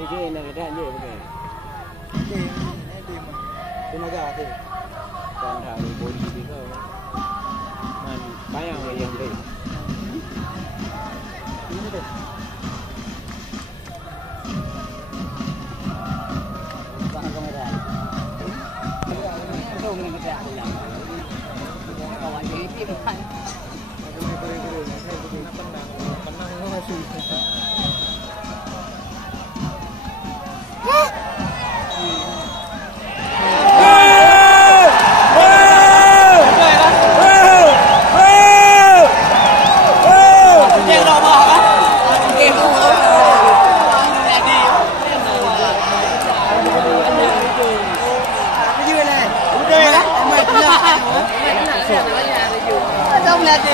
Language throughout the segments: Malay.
PJ nak ada je pakai. Tenaga tu. Dan hari body dia kau. Man bayang yang dia. Ini dia. Tak kamera. Tahu kena kerja dia. Kawan dia itu depan. Penang masih. Không là gì?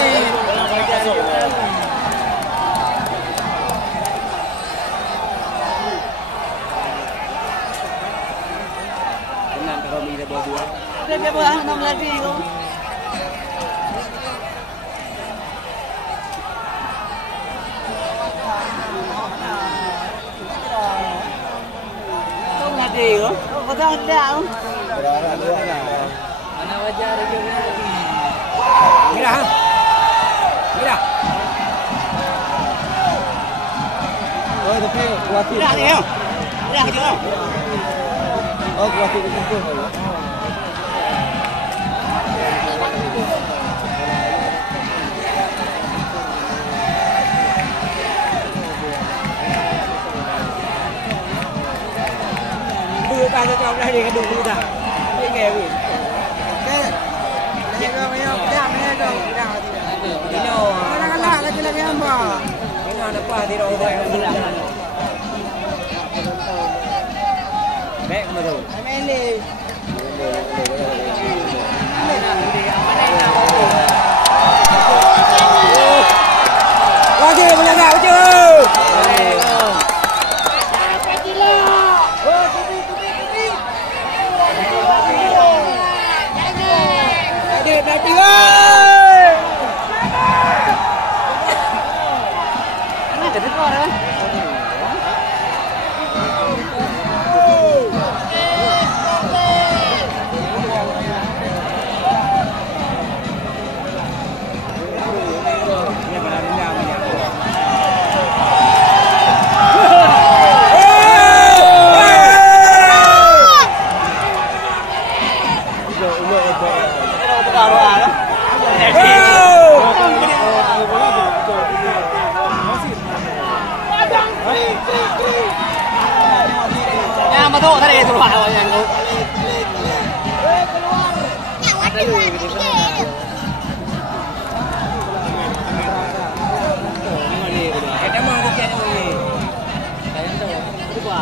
Kenapa kalau mila berdua? Dia buat enam lagi tu. Không là gì không? Có sao anh đạo? Mana wajar juga. Mira. Mira. Rồi được chưa? Qua thì. Mira đi không? Mira chưa? Qua thì cũng chưa rồi. Đưa tay cho ông đây đi cái đường đi nào. Đi nghề gì? Cái này mấy ông đam hết rồi, đam thì đi đâu? Nó là cái này em bỏ. Cái nào nó qua thì đâu thôi không làm. Mẹ mà rồi. Mẹ đi. Qua gì mà làm nào chưa? Berarti oi. Ana jadi orang. Mà thôi thế này thủ lại rồi nhà ngủ. Cái đám mơ cái gì? Cái itu apa?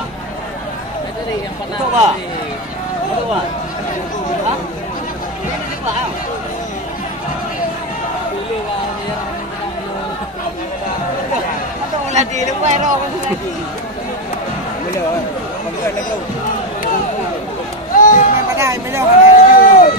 Itu di yang pernah. Itu apa? Itu apa? Hah? Ini apa? Dulu dia atau lah di luar roh kan lagi. Boleh. Boleh lagi. Mai padai, mai dah padai lagi.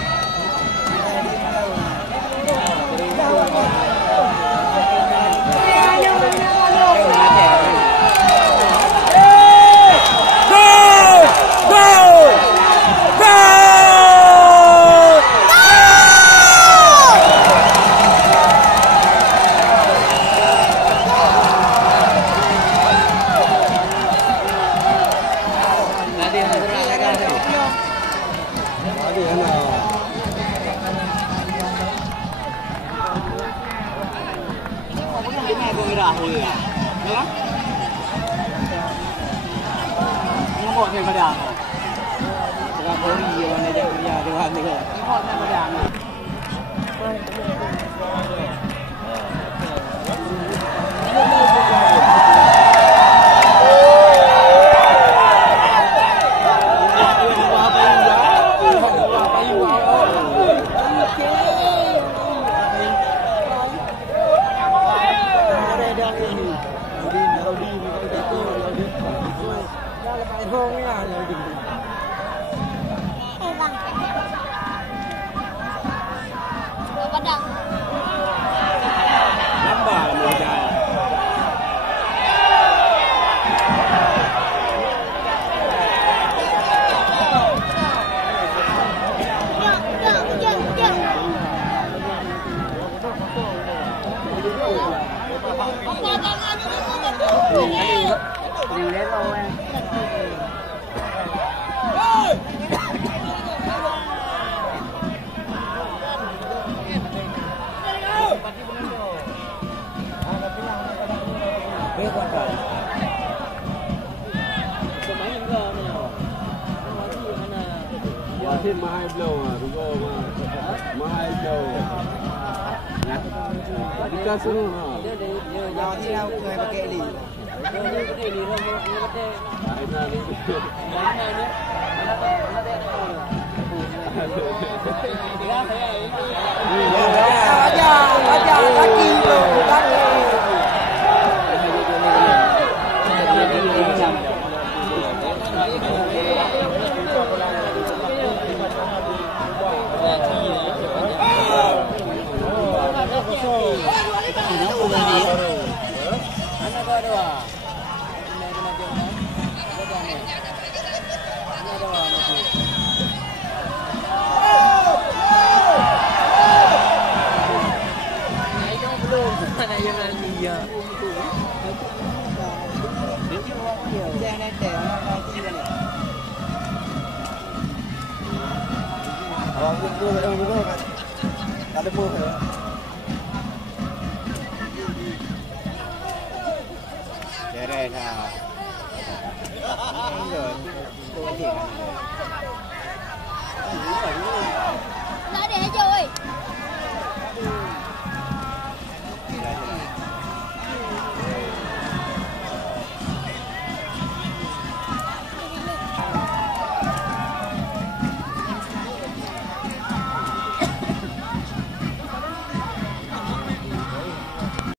Ngomong ni pada. Sekarang bori je mana je dia Tuhan ni. Ngomong ni pada. Ngomong Đi đến đâu em? Biết con trời. Cái máy hình gờ này. Wasit mahal blow rugo mahal blow. Kita semua. Dia thì nào người mà kệ lì. Cái này lì thôi, cái này. Nah, ini. Mana ni? Mana dia ada. Aja, lagi tu, lagi. Kalau aku tu, tak ada pun.